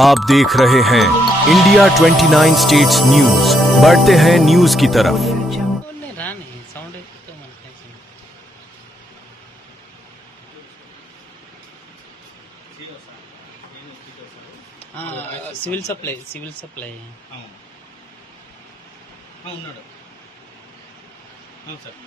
आप देख रहे हैं इंडिया 29 स्टेट्स न्यूज। बढ़ते हैं न्यूज की तरफ। సివిల్ సప్లై ఉన్నాడు సార్.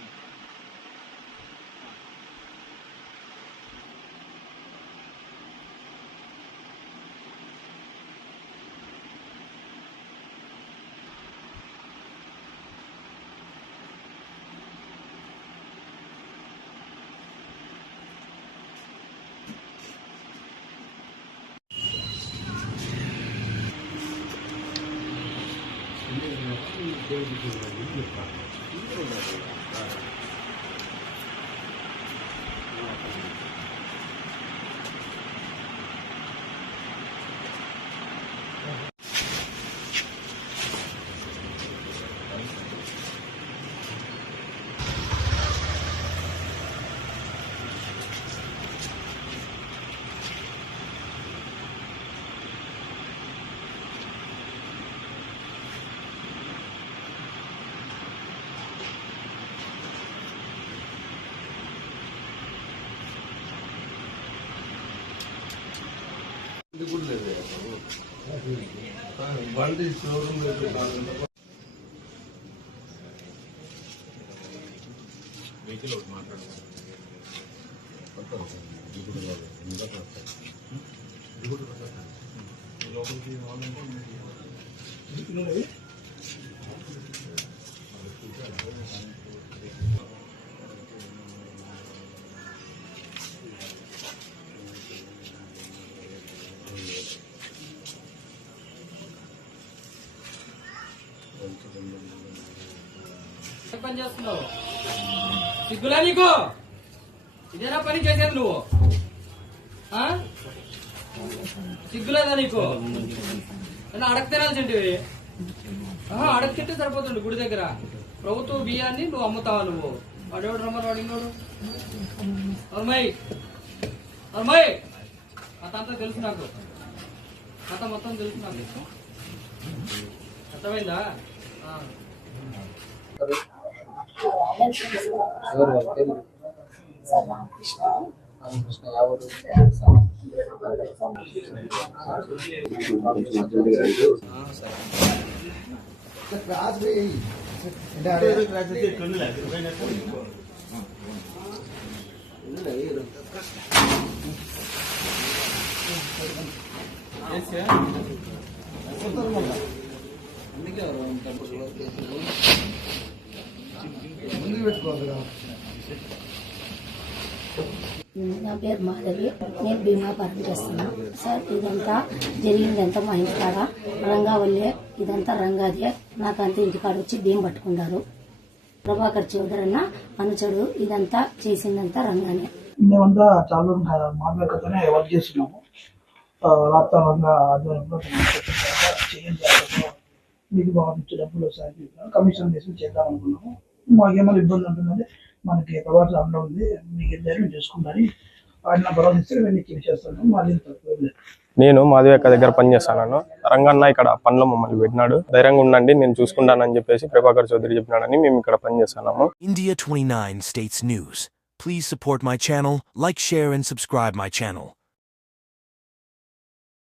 బండి షోరూమ్ వెహికల్ ఒకటి మాట్లాడుతున్నాను. లోపలికి పని చేస్తున్నావు? సిగ్గులా నీకు? ఇదేనా పని చేశాను నువ్వు? సిగ్గులేదా నీకు? అడగ తినాల్సింటివి. అడగ తింటే సరిపోతుంది. గుడి దగ్గర ప్రభుత్వ బియ్యాన్ని నువ్వు అమ్ముతావా? నువ్వు వాడేవాడు రమ్మని వాడినోడు అమ్మాయి అమ్మాయి అతంతా తెలుసు నాకు. కథ మొత్తం తెలుసు నాకు. అర్థమైందా? నా పేరు మాధవి. నేను బీమా పార్టీ చేస్తున్నాను సార్. ఇదంతా జరిగిందంతా మా ఇంటికాడ రంగావల్లే. ఇదంతా రంగాదే. నాకు అంతా ఇంటికాడ వచ్చి బియ్యం పట్టుకున్నారు. ప్రభాకర్ చౌదరి అన్న అనుచరుడు. ఇదంతా చేసిందంతా రంగానే. మేమంతా చాలా మాధవికతోనే వర్క్ చేస్తున్నాము. రాష్ట్ర రంగా ఆధ్వర్యంలో మీకు బాగుంది డబ్బులు వస్తాయి కమిషన్ వేసి చేద్దాం అనుకున్నాము. మాకేమైనా ఇబ్బంది ఉంటుందంటే మనకి ప్రభావం అందులో ఉంది, మీకు ధైర్యం చేసుకుంటారని ఆయన భరోసా ఇస్తే నేను ఇక్కడ చేస్తాను. మాది తక్కువ లేదు. నేను మాధవి దగ్గర పనిచేస్తాను. రంగన్న ఇక్కడ పనిలో మమ్మల్ని పెట్టినాడు. ధైర్యంగా ఉండండి, నేను చూసుకుంటానని చెప్పేసి ప్రభాకర్ చౌదరి చెప్పినాడని మేము ఇక్కడ పనిచేస్తున్నాము. India 29 States News. Please support my channel, like, share and subscribe my channel.